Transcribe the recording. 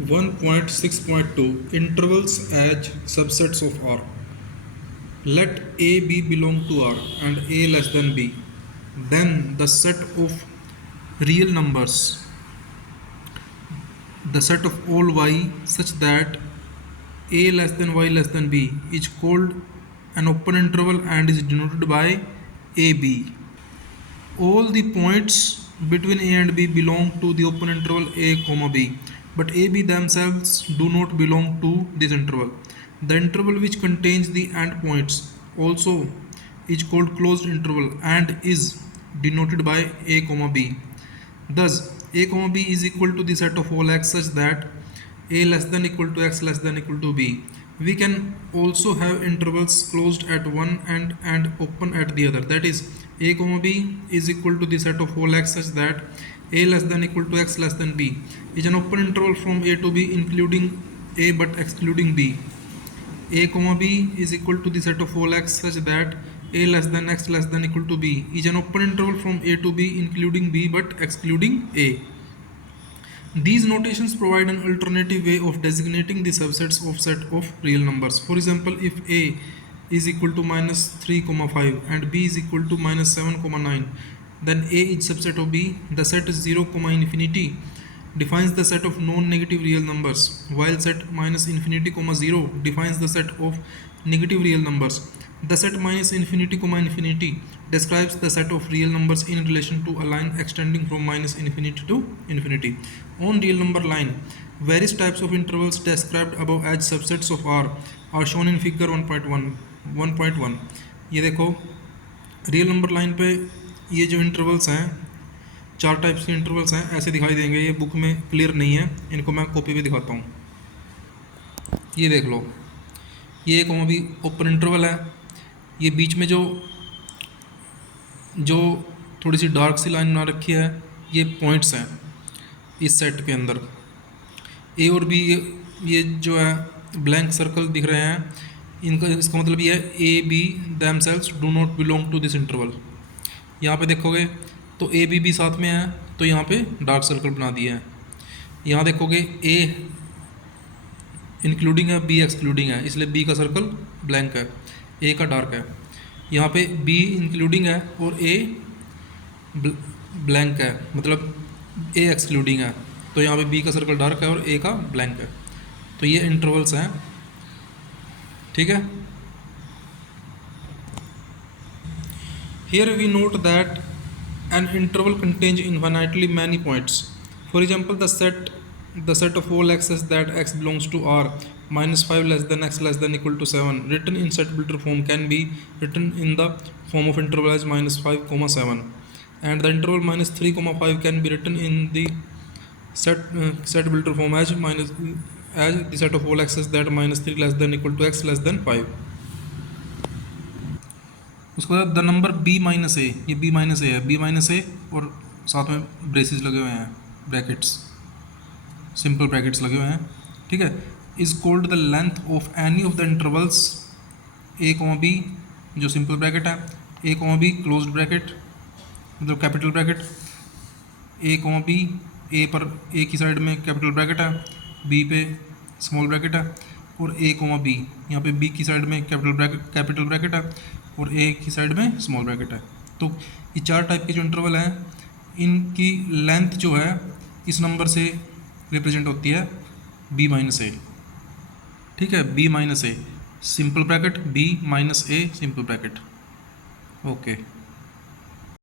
1.6.2 Intervals as subsets of R. Let A B belong to R and A less than B. Then the set of real numbers, the set of all y such that A less than y less than B is called an open interval and is denoted by AB. All the points between A and B belong to the open interval A, B, but A, B themselves do not belong to this interval. The interval which contains the endpoints also is called closed interval and is denoted by A, B. Thus, A, B is equal to the set of all x such that A less than equal to x less than equal to B. We can also have intervals closed at one end and open at the other. That is, A, B is equal to the set of all x such that A less than equal to x less than B is an open interval from A to B including A but excluding B. A, B is equal to the set of all x such that A less than x less than equal to B is an open interval from A to B including B but excluding A. These notations provide an alternative way of designating the subsets of set of real numbers. For example, if A is equal to minus 3,5 and B is equal to minus 7,9, then A is subset of B. The set 0, infinity defines the set of non-negative real numbers, while set minus infinity, 0 defines the set of negative real numbers. The set minus infinity, infinity describes the set of real numbers in relation to a line extending from minus infinity to infinity. On real number line, various types of intervals described above as subsets of R are shown in figure 1.1. ये देखो real number line पे ये जो intervals हैं, चार types के intervals हैं, ऐसे दिखाई देंगे. ये बुक में क्लियर नहीं है, इनको मैं कॉपी पे दिखाता हूँ. ये देख लो, ये एक भी ओपन इंटरवल है. ये बीच में जो थोड़ी सी डार्क सी लाइन बना रखी है, ये पॉइंट्स हैं इस सेट के अंदर. ए और बी ये जो है ब्लैंक सर्कल दिख रहे हैं, इसका मतलब ये है A B themselves do not belong to this interval. यहाँ पे देखोगे तो ए बी साथ में है, तो यहाँ पे डार्क सर्कल बना दिया है. यहाँ देखोगे ए इंक्लूडिंग है, बी एक्सक्लूडिंग है, इसलिए बी का सर्कल ब्लैंक है, ए का डार्क है. यहाँ पे बी इंक्लूडिंग है और ए ब्लैंक है, मतलब ए एक्सक्लूडिंग है, तो यहाँ पे बी का सर्कल डार्क है और ए का ब्लैंक है. तो ये इंटरवल्स हैं, ठीक है. Here we note that an interval contains infinitely many points. For example, the set of all x's that x belongs to R minus 5 less than x less than equal to 7 written in set builder form can be written in the form of interval as minus 5, 7, and the interval minus 3, 5 can be written in the set builder form as the set of all x's that minus 3 less than equal to x less than 5. उसके बाद the number b minus ए, ये b minus ए है, b minus ए और साथ में braces लगे हुए हैं, ब्रैकेट्स, सिंपल ब्रैकेट्स लगे हुए हैं, ठीक है. Is called the length of any of the intervals A, B, जो सिंपल ब्रैकेट है, ए, बी क्लोज्ड ब्रैकेट मतलब capital bracket, A, B, A पर ए की साइड में कैपिटल ब्रैकेट है, बी पे स्मॉल ब्रैकेट है, और ए, बी यहाँ पे बी की साइड में कैपिटल ब्रैकेट है और ए की साइड में स्मॉल ब्रैकेट है. तो ये चार टाइप के जो इंटरवल हैं, इनकी लेंथ जो है इस नंबर से रिप्रेजेंट होती है b माइनस ए, ठीक है. b minus a simple bracket, b minus a simple bracket. Okay.